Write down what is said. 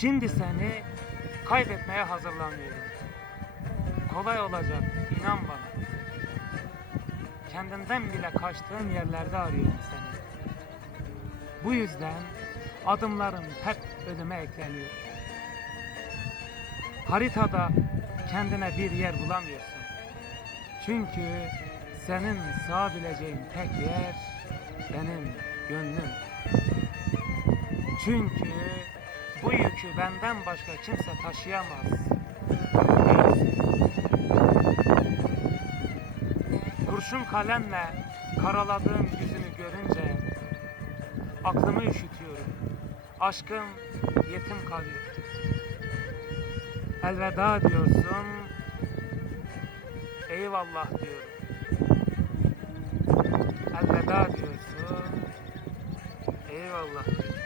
Şimdi seni kaybetmeye hazırlanıyorum. Kolay olacak, inan bana. Kendinden bile kaçtığın yerlerde arıyorum seni. Bu yüzden adımlarım hep ölüme ekleniyor. Haritada kendine bir yer bulamıyorsun. Çünkü senin sığabileceğin tek yer benim gönlüm. Çünkü yükü benden başka kimse taşıyamaz. Kurşun kalemle karaladığım yüzünü görünce aklımı üşütüyorum. Aşkım yetim kalıyor. Elveda diyorsun. Eyvallah diyorum. Elveda diyorsun. Eyvallah diyorsun.